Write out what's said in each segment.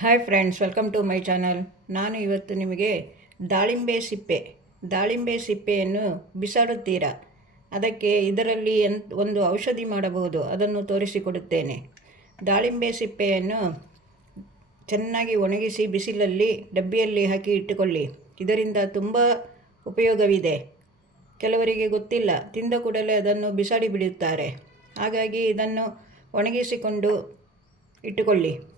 Hi friends welcome to my channel ನಾನು ಇವತ್ತು ನಿಮಗೆ ದಾಳಿಂಬೆ ಸಿಪ್ಪೆ, ದಾಳಿಂಬೆ ಸಿಪ್ಪೆಯನ್ನು ಬಿಸಾಡುತ್ತೀರಾ? ಅದಕ್ಕೆ ಇದರಲ್ಲಿ ಎನ್, ಒಂದು ಔಷಧಿ ಮಾಡಬಹುದು. ಅದನ್ನು ತೋರಿಸಿಕೊಡುತ್ತೇನೆ. ದಾಳಿಂಬೆ ಸಿಪ್ಪೆಯನ್ನು ಚೆನ್ನಾಗಿ ಒಣಗಿಸಿ ಬಿಸಿಲಲ್ಲಿ ಡಬ್ಬಿಯಲ್ಲಿ ಹಾಕಿ ಇಟ್ಟುಕೊಳ್ಳಿ. ಇದರಿಂದ ತುಂಬ ಉಪಯೋಗವಿದೆ. ಕೆಲವರಿಗೆ ಗೊತ್ತಿಲ್ಲ, ತಿಂದ ಕೂಡಲೇ ಅದನ್ನು ಬಿಸಾಡಿ ಬಿಡುತ್ತಾರೆ. ಹಾಗಾಗಿ ಇದನ್ನು ಒಣಗಿಸಿಕೊಂಡು ಇಟ್ಟುಕೊಳ್ಳಿ.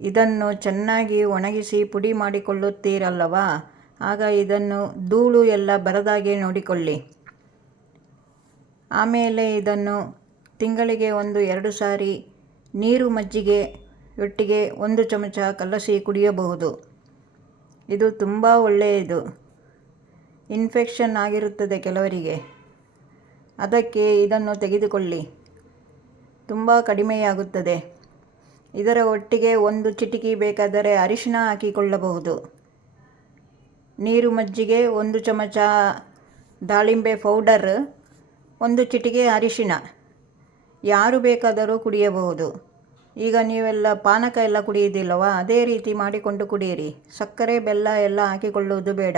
ಇದನ್ನು ಚೆನ್ನಾಗಿ ಒಣಗಿಸಿ ಪುಡಿ ಮಾಡಿಕೊಳ್ಳುತ್ತೀರಲ್ಲವಾ? ಆಗ ಇದನ್ನು ಧೂಳು ಎಲ್ಲ ಬರದಾಗೆ ನೋಡಿಕೊಳ್ಳಿ. ಆಮೇಲೆ ಇದನ್ನು ತಿಂಗಳಿಗೆ ಒಂದು ಎರಡು ಸಾರಿ ನೀರು ಮಜ್ಜಿಗೆ ಒಟ್ಟಿಗೆ ಒಂದು ಚಮಚ ಕಲಸಿ ಕುಡಿಯಬಹುದು. ಇದು ತುಂಬ ಒಳ್ಳೆಯದು. ಇನ್ಫೆಕ್ಷನ್ ಆಗಿರುತ್ತದೆ ಕೆಲವರಿಗೆ. ಅದಕ್ಕೆ ಇದನ್ನು ತೆಗೆದುಕೊಳ್ಳಿ. ತುಂಬ ಕಡಿಮೆಯಾಗುತ್ತದೆ. ಇದರ ಒಟ್ಟಿಗೆ ಒಂದು ಚಿಟಿಕೆ ಬೇಕಾದರೆ ಅರಿಶಿನ ಹಾಕಿಕೊಳ್ಳಬಹುದು. ನೀರು ಮಜ್ಜಿಗೆ ಒಂದು ಚಮಚ ದಾಳಿಂಬೆ ಪೌಡರ್, ಒಂದು ಚಿಟಿಕೆ ಅರಿಶಿನ. ಯಾರು ಬೇಕಾದರೂ ಕುಡಿಯಬಹುದು. ಈಗ ನೀವೆಲ್ಲ ಪಾನಕ ಎಲ್ಲ ಕುಡಿಯುವುದಿಲ್ಲವಾ ಅದೇ ರೀತಿ ಮಾಡಿಕೊಂಡು ಕುಡಿಯಿರಿ. ಸಕ್ಕರೆ, ಬೆಲ್ಲ ಎಲ್ಲ ಹಾಕಿಕೊಳ್ಳುವುದು ಬೇಡ.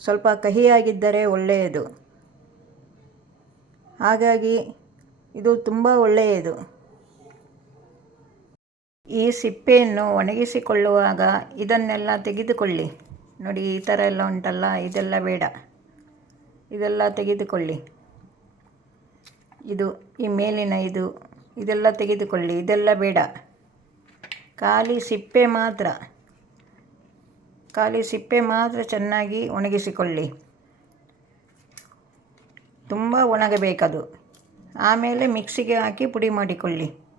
ಸ್ವಲ್ಪ ಕಹಿಯಾಗಿದ್ದರೆ ಒಳ್ಳೆಯದು. ಹಾಗಾಗಿ ಇದು ತುಂಬ ಒಳ್ಳೆಯದು. ಈ ಸಿಪ್ಪೆಯನ್ನು ಒಣಗಿಸಿಕೊಳ್ಳುವಾಗ ಇದನ್ನೆಲ್ಲ ತೆಗೆದುಕೊಳ್ಳಿ. ನೋಡಿ, ಈ ಥರ ಎಲ್ಲ ಉಂಟಲ್ಲ, ಇದೆಲ್ಲ ಬೇಡ. ಇದೆಲ್ಲ ತೆಗೆದುಕೊಳ್ಳಿ. ಇದು, ಈ ಮೇಲಿನ ಇದು, ಇದೆಲ್ಲ ತೆಗೆದುಕೊಳ್ಳಿ. ಇದೆಲ್ಲ ಬೇಡ. ಖಾಲಿ ಸಿಪ್ಪೆ ಮಾತ್ರ. ಖಾಲಿ ಸಿಪ್ಪೆ ಮಾತ್ರ ಚೆನ್ನಾಗಿ ಒಣಗಿಸಿಕೊಳ್ಳಿ. ತುಂಬ ಒಣಗಬೇಕದು. ಆಮೇಲೆ ಮಿಕ್ಸಿಗೆ ಹಾಕಿ ಪುಡಿ ಮಾಡಿಕೊಳ್ಳಿ.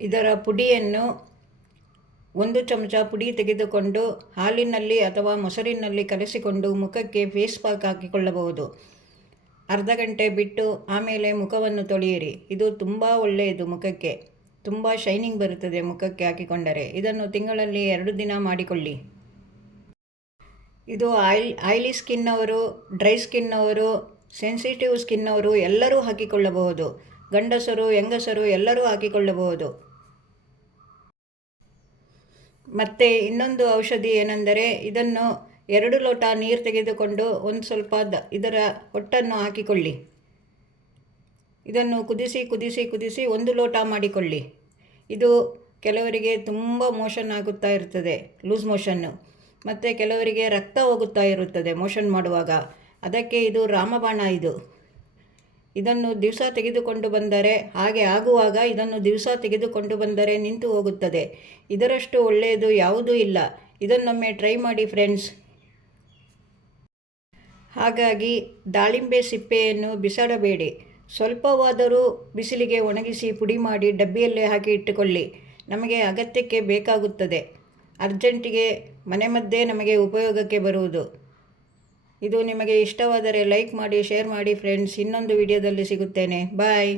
ಇದರ ಪುಡಿಯನ್ನು ಒಂದು ಚಮಚ ಪುಡಿ ತೆಗೆದುಕೊಂಡು ಹಾಲಿನಲ್ಲಿ ಅಥವಾ ಮೊಸರಿನಲ್ಲಿ ಕಲಸಿಕೊಂಡು ಮುಖಕ್ಕೆ ಫೇಸ್ ಪ್ಯಾಕ್ ಹಾಕಿಕೊಳ್ಳಬಹುದು. ಅರ್ಧ ಗಂಟೆ ಬಿಟ್ಟು ಆಮೇಲೆ ಮುಖವನ್ನು ತೊಳೆಯಿರಿ. ಇದು ತುಂಬ ಒಳ್ಳೆಯದು ಮುಖಕ್ಕೆ. ತುಂಬ ಶೈನಿಂಗ್ ಬರುತ್ತದೆ ಮುಖಕ್ಕೆ ಹಾಕಿಕೊಂಡರೆ. ಇದನ್ನು ತಿಂಗಳಲ್ಲಿ ಎರಡು ದಿನ ಮಾಡಿಕೊಳ್ಳಿ. ಇದು ಆಯಿಲ್, ಆಯ್ಲಿ ಸ್ಕಿನ್ನವರು ಡ್ರೈ ಸ್ಕಿನ್ನವರು ಸೆನ್ಸಿಟಿವ್ ಸ್ಕಿನ್ನವರು ಎಲ್ಲರೂ ಹಾಕಿಕೊಳ್ಳಬಹುದು. ಗಂಡಸರು, ಹೆಂಗಸರು ಎಲ್ಲರೂ ಹಾಕಿಕೊಳ್ಳಬಹುದು. ಮತ್ತು ಇನ್ನೊಂದು ಔಷಧಿ ಏನೆಂದರೆ ಇದನ್ನು ಎರಡು ಲೋಟ ನೀರು ತೆಗೆದುಕೊಂಡು ಒಂದು ಸ್ವಲ್ಪ ದ ಇದರ ಹೊಟ್ಟನ್ನು ಹಾಕಿಕೊಳ್ಳಿ. ಇದನ್ನು ಕುದಿಸಿ ಕುದಿಸಿ ಕುದಿಸಿ ಒಂದು ಲೋಟ ಮಾಡಿಕೊಳ್ಳಿ. ಇದು ಕೆಲವರಿಗೆ ತುಂಬ ಮೋಷನ್ ಆಗುತ್ತಾ ಇರ್ತದೆ, ಲೂಸ್ ಮೋಷನ್ನು. ಮತ್ತು ಕೆಲವರಿಗೆ ರಕ್ತ ಹೋಗುತ್ತಾ ಇರುತ್ತದೆ ಮೋಷನ್ ಮಾಡುವಾಗ. ಅದಕ್ಕೆ ಇದು ರಾಮಬಾಣ ಇದು. ಇದನ್ನು ದಿವಸ ತೆಗೆದುಕೊಂಡು ಬಂದರೆ, ಹಾಗೆ ಆಗುವಾಗ ಇದನ್ನು ದಿವಸ ತೆಗೆದುಕೊಂಡು ಬಂದರೆ ನಿಂತು ಹೋಗುತ್ತದೆ. ಇದರಷ್ಟು ಒಳ್ಳೆಯದು ಯಾವುದೂ ಇಲ್ಲ. ಇದನ್ನೊಮ್ಮೆ ಟ್ರೈ ಮಾಡಿ ಫ್ರೆಂಡ್ಸ್. ಹಾಗಾಗಿ ದಾಳಿಂಬೆ ಸಿಪ್ಪೆಯನ್ನು ಬಿಸಾಡಬೇಡಿ. ಸ್ವಲ್ಪವಾದರೂ ಬಿಸಿಲಿಗೆ ಒಣಗಿಸಿ ಪುಡಿ ಮಾಡಿ ಡಬ್ಬಿಯಲ್ಲೇ ಹಾಕಿ ಇಟ್ಟುಕೊಳ್ಳಿ. ನಮಗೆ ಅಗತ್ಯಕ್ಕೆ ಬೇಕಾಗುತ್ತದೆ. ಅರ್ಜೆಂಟಿಗೆ ಮನೆಮದ್ದೇ ನಮಗೆ ಉಪಯೋಗಕ್ಕೆ ಬರುವುದು. ಇದು ನಿಮಗೆ ಇಷ್ಟವಾದರೆ ಲೈಕ್ ಮಾಡಿ ಶೇರ್ ಮಾಡಿ ಫ್ರೆಂಡ್ಸ್ ಇನ್ನೊಂದು ವಿಡಿಯೋದಲ್ಲಿ ಸಿಗುತ್ತೇನೆ. ಬಾಯ್